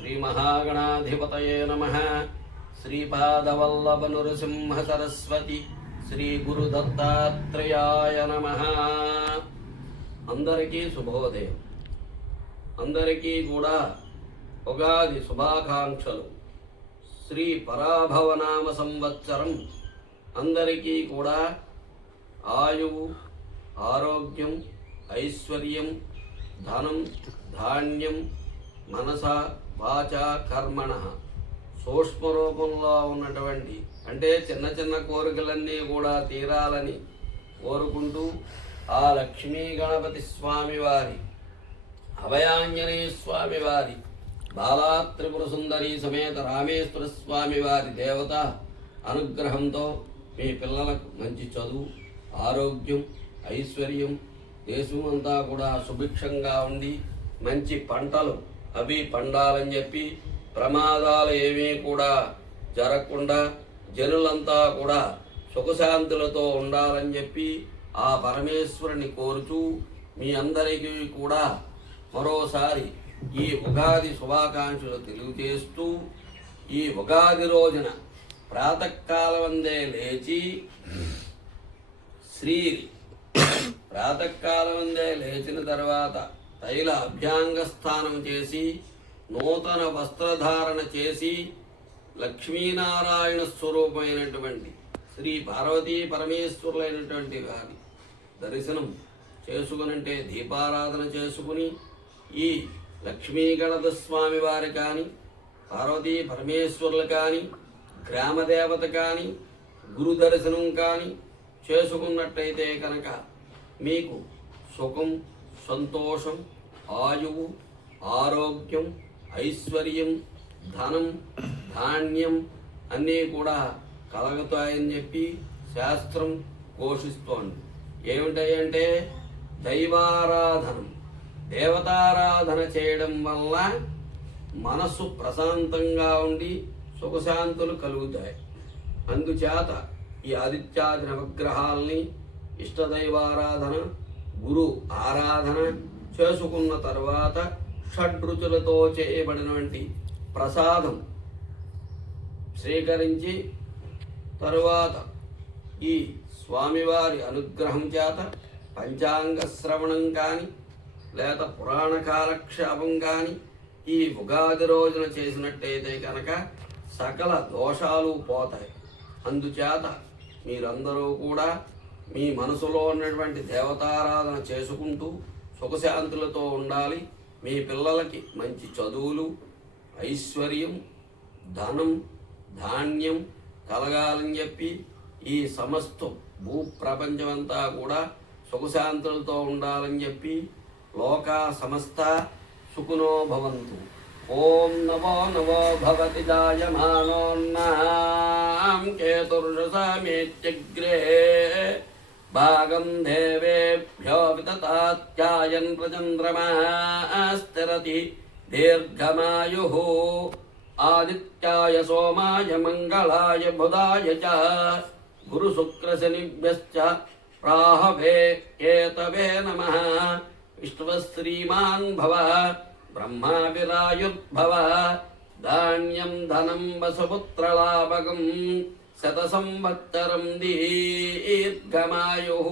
శ్రీమహాగణాధిపతయే నమః. శ్రీపాదవల్లభ నృసింహ సరస్వతి శ్రీ గురు దత్తాత్రేయాయ నమః. అందరికీ శుభోదయం. అందరికీ కూడా ఉగాది శుభాకాంక్షలు. శ్రీ పరాభవనామ సంవత్సరం అందరికీ కూడా ఆయువు, ఆరోగ్యం, ఐశ్వర్యం, ధనం, ధాన్యం, మనస, వాచ, కర్మణ సూక్ష్మ రూపంలో ఉన్నటువంటి అంటే చిన్న చిన్న కోరికలన్నీ కూడా తీరాలని కోరుకుంటూ ఆ లక్ష్మీ గణపతి స్వామివారి, అభయాంజనేయ స్వామివారి, బాలా త్రిపుర సుందరి సమేత రామేశ్వర స్వామివారి దేవత అనుగ్రహంతో మీ పిల్లలకు మంచి చదువు, ఆరోగ్యం, ఐశ్వర్యం, దేశం అంతా కూడా సుభిక్షంగా ఉండి మంచి పంటలు అవి పండాలని చెప్పి ప్రమాదాలు ఏమీ కూడా జరగకుండా జనులంతా కూడా సుఖశాంతులతో ఉండాలని చెప్పి ఆ పరమేశ్వరుని కోరుతూ మీ అందరికీ కూడా మరోసారి ఈ ఉగాది శుభాకాంక్షలు తెలియజేస్తూ ఈ ఉగాది రోజున ప్రాతకాలమందే లేచి ప్రాతకాలమందే లేచిన తర్వాత తైల అభ్యాంగ స్నానం చేసి నూతన వస్త్రధారణ చేసి లక్ష్మీనారాయణ స్వరూపమైనటువంటి శ్రీ పార్వతీ పరమేశ్వరులైనటువంటి వారి దర్శనం చేసుకునంటే దీపారాధన చేసుకుని ఈ లక్ష్మీ గణపతి స్వామి వారి కానీ, పార్వతీ పరమేశ్వరులు కానీ, గ్రామదేవత కానీ, గురు దర్శనం కానీ చేసుకున్నట్టయితే కనుక మీకు సుఖం, సంతోషం, ఆయువు, ఆరోగ్యం, ఐశ్వర్యం, ధనం, ధాన్యం అన్నీ కూడా కలుగుతాయని చెప్పి శాస్త్రం ఘోషిస్తోంది. ఏమిటంటే దైవారాధనం, దేవతారాధన చేయడం వల్ల మనస్సు ప్రశాంతంగా ఉండి సుఖశాంతులు కలుగుతాయి. అందుచేత ఈ ఆదిత్యాది నవగ్రహాల్ని ఇష్టదైవారాధన, గురు ఆరాధన చేసుకున్న తర్వాత షడ్రుచులతో చేయబడినటువంటి ప్రసాదం స్వీకరించి తరువాత ఈ స్వామివారి అనుగ్రహం చేత పంచాంగ శ్రవణం కానీ లేదా పురాణ కాలక్షేపం కానీ ఈ ఉగాది రోజున చేసినట్టయితే కనుక సకల దోషాలు పోతాయి. అందుచేత మీరందరూ కూడా మీ మనసులో ఉన్నటువంటి దేవతారాధన చేసుకుంటూ సుఖశాంతులతో ఉండాలి. మీ పిల్లలకి మంచి చదువులు, ఐశ్వర్యం, ధనం, ధాన్యం కలగాలని చెప్పి ఈ సమస్త భూప్రపంచమంతా కూడా సుఖశాంతులతో ఉండాలని చెప్పి లోకా సమస్త సుఖినో భవంతు. ఓం నమో నమో భవతి జాయమానోన్నాం కేతుర్షసామేత్యగ్రే భాగం దేవేభ్యో వితతాత్యాయన్ ప్రచంద్రమా స్థిరతి దీర్ఘమాయుః. ఆదిత్యాయ సోమాయ మంగళాయ బుధాయ చ గురు శుక్ర శనిభ్యశ్చ రాహవే కేతవే నమః. విష్ణుశ్రీమాన్ భవ బ్రహ్మా విరాయుర్భవ. ధాన్యం ధనం వసుపుత్రలాభకం శత సంవత్సరం దీర్ఘమాయుః.